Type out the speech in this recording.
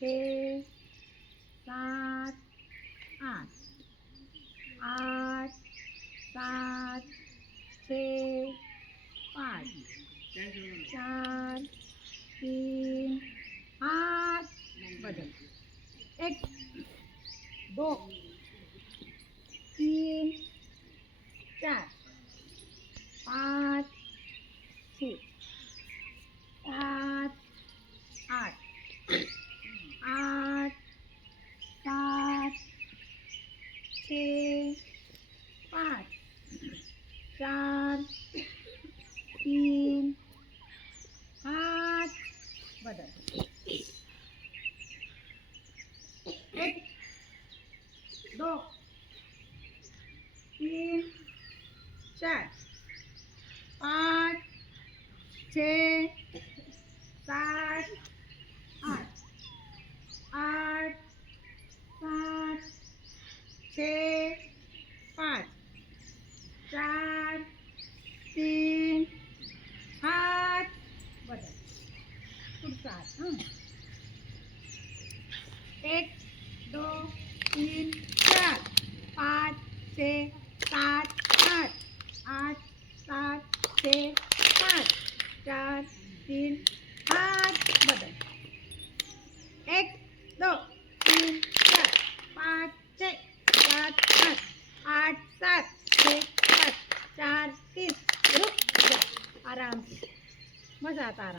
6 7 8 8 7 6 5 4 3 8 बदल 1 2 3 4 5 6 7 8 8 7 6 5 4 3 8 बदल 1 2 3 4 5 6 7 8 8 7 6 5 4 3 8 बदल पुढचा हात 1 2 3 4 5 6 7 8 8 7 6 5 4 3 8 बदल 1 2 3 4 5 6 7 8 8 7 6 5 4 3 रुक जा आराम से मजा आता आराम